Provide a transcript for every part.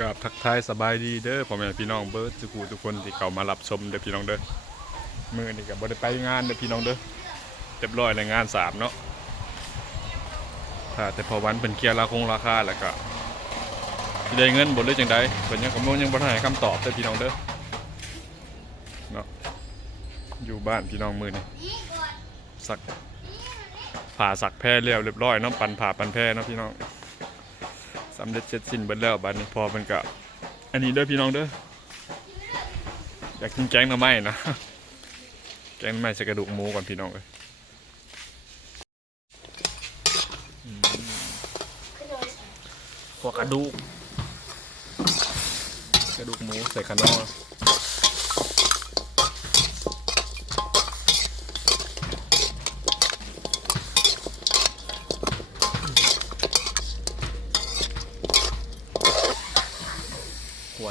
กับทักทายสบายดีเด้อพ่อแม่พี่น้องเบิร์ดทุกูทุกคนที่เข้ามารับชมเด้อพี่น้องเด้อมือนี้ก็บ่ได้ไปงานเด้อพี่น้องเด้อเรียบร้อยแล้วงานสามเนาะถ้าแต่พอวันเป็นเคลียร์ราคงราคาแล้วก็สิได้เงินบ่หรือจังใดเพิ่นยังกำลังยังบ่ทันให้คำตอบเด้อพี่น้องเด้อเนาะอยู่บ้านพี่น้องมือนี้สักผ่าสักแพร่เรียบเรียบร้อยเนาะปันผ่าปันแพร่เนาะพี่น้อง สำเร็จเสร็จสิ้นเบิดแล้วบัดนี้พอมันก็อันนี้เด้อพี่น้องเด้ออยากกินแกงหน่อไม้นะแกงหน่อไม้ใส่กระดูกหมูก่อนพี่น้องเลยพวกกระดูก กระดูกหมูใส่ขนอ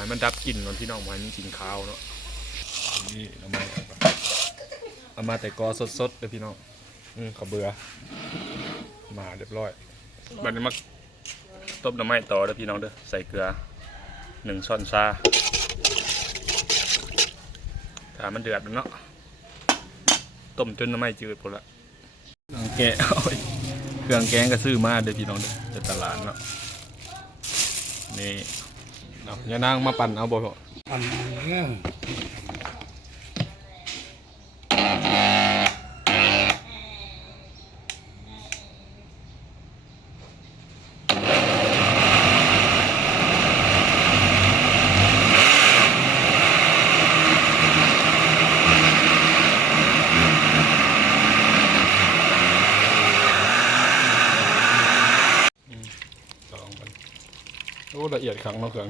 หวยมันดับกลิ่นก่อนพี่น้องมันกินข้าวเนาะนี่หน่อไม้เอามาแต่กอสดๆเลยพี่น้องอืมขอเบื่อมาเรียบร้อยบัดนี้มาต้มน่อไม้ต่อเด้อพี่น้องเด้อใส่เกลือหนึ่งช้อนชาถ้ามันเดือดแล้วเนาะต้มจนน่อไม้จืดหมดละเครื่องแกะเครื่องแกงก็ซื้อมาเด้อพี่น้องเด้อจากตลาดเนาะนี่ เอาอย่านางมาปั่นเอาบ่พออันนี้ลองกันโอ้ละเอียดครั้งเนาะเครื่อง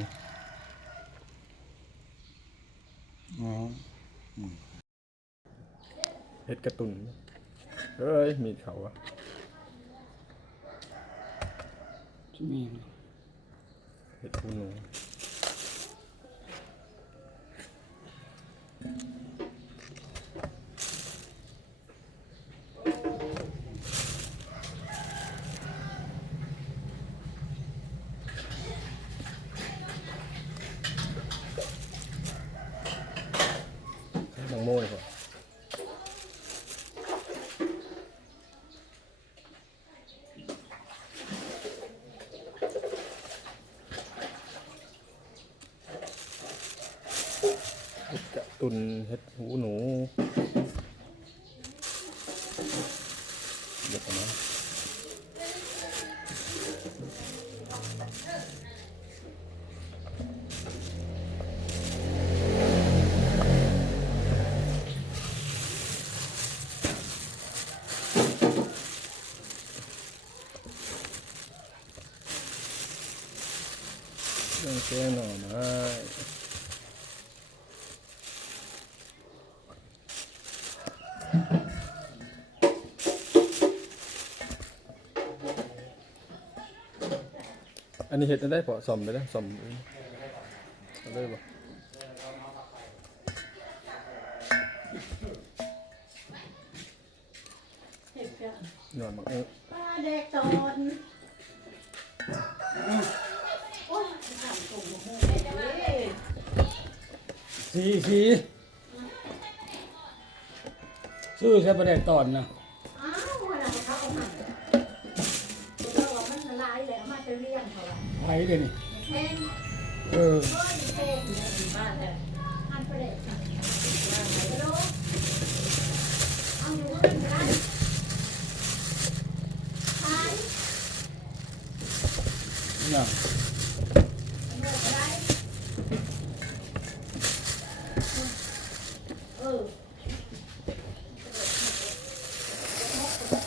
อ๋อ เฮ็ดกระตุนเอ้ย มีดเขาอะที่มีเฮ็ดหูหนูใช้บางโม่ยก่อนเฮ็ดกระ ตุนเฮ็ดหูหนูเดี๋ยวนะเรื่องแกงหน่อไม้ อันนี้เห็ดได้พอสอมไปแล้วสอมเอาเลยบ่เห็ดกันหน่อยมักเอ้ยป้าเด็กตอนโอ้ยทำตุ่มหูเลยสีสีซื้อใช้ประเด็นตอนนะามันละลายแล้วมาจะเลี้ยงเขาอะไว้เดี๋ยวนี้แห้งเออโอ้ยแห้งในบ้านเลยอันประเด็กอะไม่รู้เอาอยู่ว่าเป็นไรตายเนี่ยเอาเมื่อไรเออ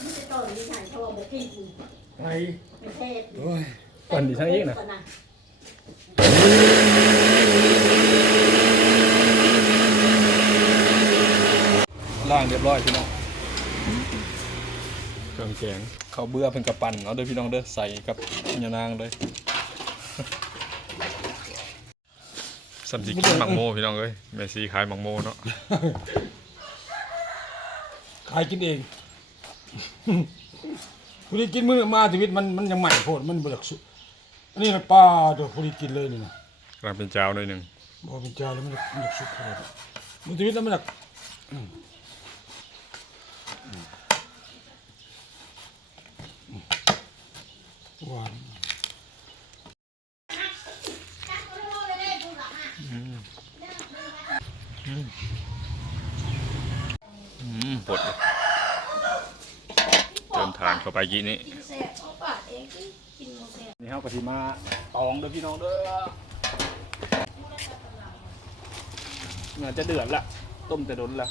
มันจะต่อที่ไหนเขาบอกบอกกินไว้ไม่เทศ โอ้ยปั่นดีทั้งนี้นะก่อนนะล่างเรียบร้อยพี่น้องเครื่องแกงข้าวเบื่อเพิ่นกระปั่นเอาเด้อพี่น้องเด้อใส่กับยานางเลยสัมสิกินหมักโมพี่น้องเอ้ยแม่ซีขายหมักโมเนาะขายกินเอง ผู้ที่กินมื้อมาชีวิตมันมันยังใหม่โพดมันบ่อยากสุอันนี้นะป้าตัวผู้ที่กินเลยนี่นะำลังเป็นเจ้าหน่อยหนึ่งบ่เป็นเจ้าแล้วมันจะมันจะสุกเลยมันจะวิทย์แล้วมันจะอืมอืมอืมหวานอืมปวดเลย เติมทานเข้าไปกี้นี้กินแซ่บเอาปาดเองกินกินโมแซ่บนี่เฮากะทิมาตองเด้อพี่น้องเด้อน่าจะเดือดละต้มแต่ดนละ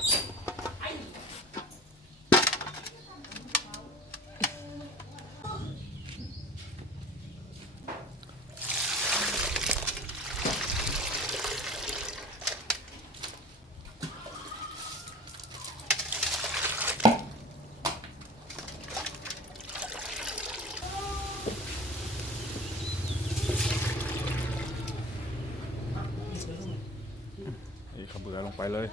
นี่ข้าวเบื่อลง ไปเลย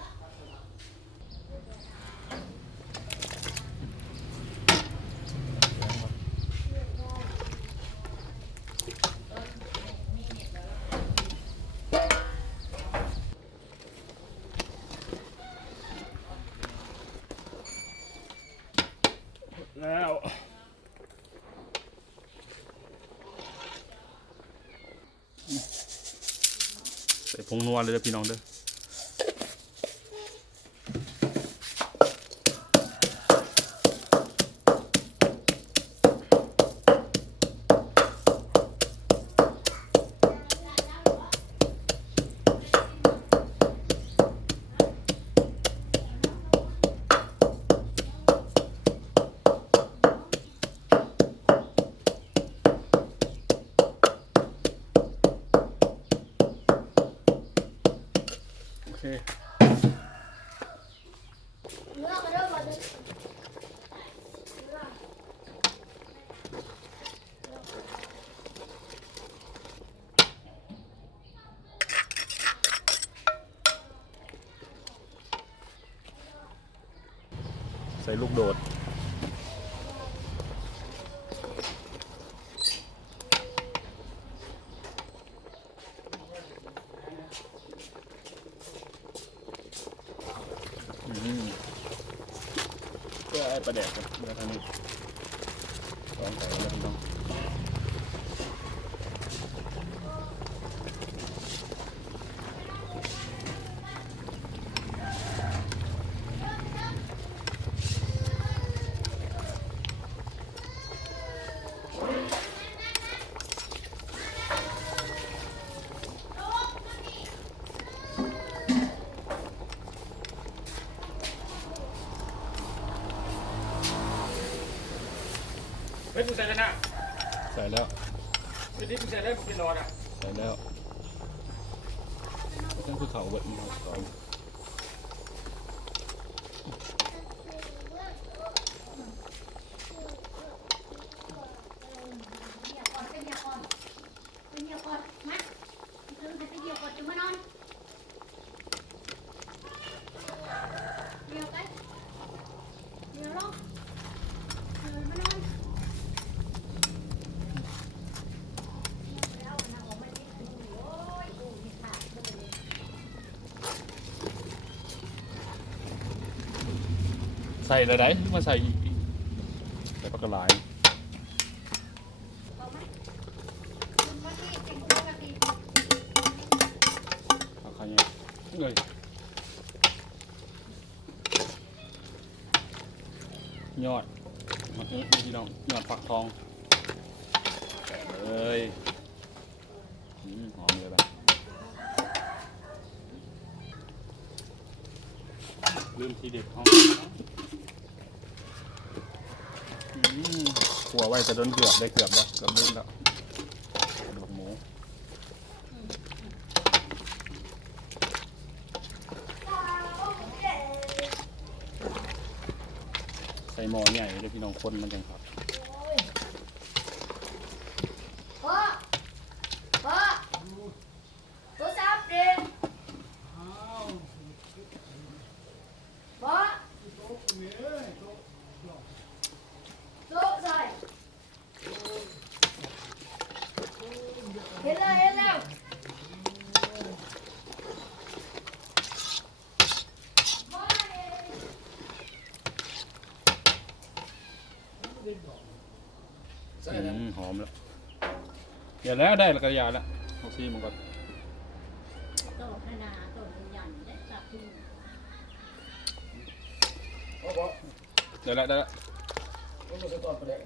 แล้วใส่ผงนัวเลยเด้อพี่น้องเด้อโอเค เนื้อมาเริ่มมาเลย ใส่ลูกโดด อืม ไอ้ประแดกครับเมื่อทางนี้ลองใส่แล้วพี่น้อง เฮ้ยมึงใส่แล้วนะ ใส่แล้ว เดี๋ยวนี้ มึงใส่แล้วมึงจะรออะใส่แล้วต้องคือเขาเบิดมาก่อน เดี๋ยวก่อนเป็นเดี๋ยวก่อนเป็นเดี๋ยวก่อนมาตื่นไปเดี๋ยวก่อนจะมานอนเดี๋ยวไปเดี๋ยวลงเดี๋ยวมานอน ใส่อะไรมาใส่อีกใส่ปลากระไหลเอาข้าวเนี่ยเลยยอดมาอื้อพี่น้องยอดฟักทองเลยอืมหอมเลยแบบลืมทีเด็ดห้องอื มหัวไว้จะโดนเกือบได้เกือบแล้วเกือบลื่นแล้วดูกหมูใส่หม้อใหญ่เลยพี่น้องคนมันจังครับ พ่อพ่อโทรศัพท์เด่นพ่อโต๊ะใส่เห็นแล้วเห็นแล้ว เดี๋ยวแล้วได้แล้วก็ยาแล้วเอาซีมันก่อนโตขนาดโตใหญ่ได้จับที่เพราะว่าเดี๋ยวแล้วได้แล้วมันไม่ใช่ตอนประเด็น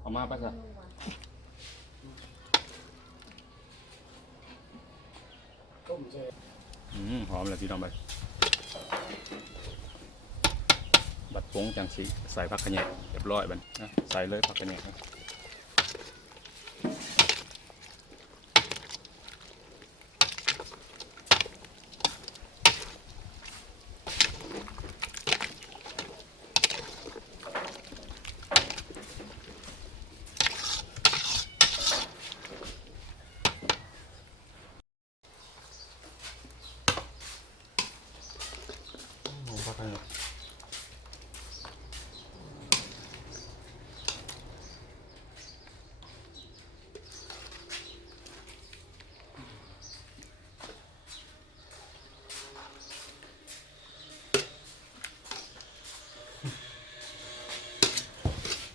เอามาไปซะต้มเจอืมหอมเลยพี่น้องไปบัดปงจังสีใส่ผักขะแยงเรียบร้อยบัดนะใส่เลยผักขะแยงนะ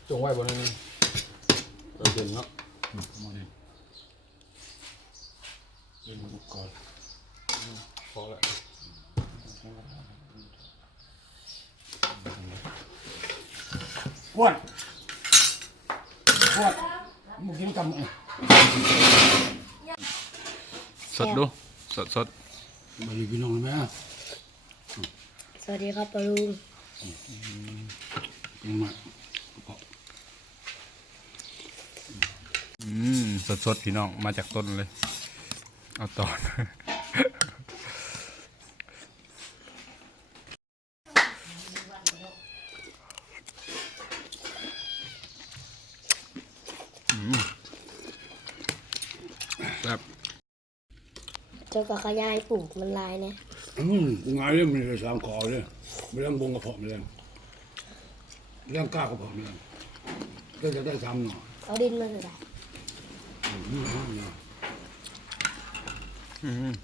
จงไว้บนนี้เราเด่นเนาะมาดิเล่นบุกก่อนพอแล้ว ปวดปวดมึงกินกำไงสดดู สดสดมาดีพี่น้องเลยไหมสวัสดีครับปาลุงกินมาอืมสดสดพี่น้องมาจากต้นเลย เอาตอน แบบเจ้าก็ขยายปลูกมันลายเนี่ยอืมกูงานเรื่องมันเลยสามคอเลยไม่เรื่องบงกระเพาะไม่เรื่องเรื่องกล้ากระเพาะไม่เรื่องก็จะได้ทำหน่อยเอาดินมาเถอะได้อืมอืมอืมอืม